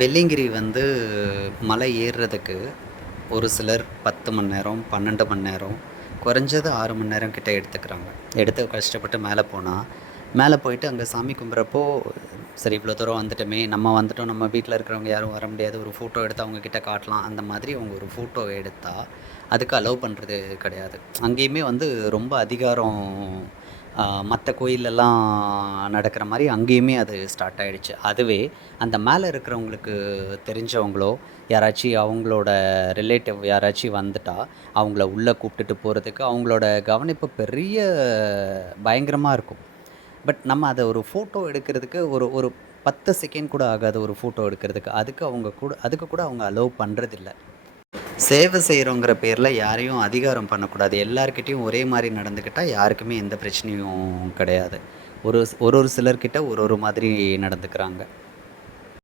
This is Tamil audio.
வெள்ளியங்கிரி வந்து மலை ஏறுறதுக்கு ஒரு சிலர் 10 மணி நேரம், 12 மணி நேரம், குறைஞ்சது 6 மணி நேரம் கிட்ட எடுத்துக்கிறாங்க. எடுத்து கஷ்டப்பட்டு மேலே போனா, மேலே போயிட்டு அங்கே சாமி கும்பிட்றப்போ, சரி இவ்வளோ தூரம் வந்துட்டோமே, நம்ம வந்துட்டோம், நம்ம வீட்டில் இருக்கிறவங்க யாரும் வர முடியாது, ஒரு ஃபோட்டோ எடுத்து அவங்க கிட்ட காட்டலாம். அந்த மாதிரி அவங்க ஒரு ஃபோட்டோ எடுத்தா, அதுக்கு அலோவ் பண்ணுறது கிடையாது. அங்கேயுமே வந்து ரொம்ப அதிகாரம் மற்ற கோயிலெல்லாம் நடக்கிற மாதிரி அங்கேயுமே அது ஸ்டார்ட் ஆகிடுச்சு. அதுவே அந்த மேலே இருக்கிறவங்களுக்கு தெரிஞ்சவங்களோ யாராச்சும் அவங்களோட ரிலேட்டிவ் யாராச்சும் வந்துட்டா அவங்கள உள்ளே கூப்பிட்டுட்டு போகிறதுக்கு அவங்களோட கவனிப்பு பெரிய பயங்கரமாக இருக்கும். பட் நம்ம அதை ஒரு ஃபோட்டோ எடுக்கிறதுக்கு ஒரு ஒரு 10 செகண்ட் கூட ஆகாது ஒரு ஃபோட்டோ எடுக்கிறதுக்கு. அதுக்கு கூட அவங்க அலோவ் பண்ணுறதில்ல. சேவை செய்கிறோங்கிற பேரில் யாரையும் அதிகாரம் பண்ணக்கூடாது. எல்லார்கிட்டயும் ஒரே மாதிரி நடந்துக்கிட்டால் யாருக்குமே எந்த பிரச்சனையும் கிடையாது. ஒரு ஒரு சிலர்கிட்ட ஒரு ஒரு மாதிரி நடந்துக்கிறாங்க.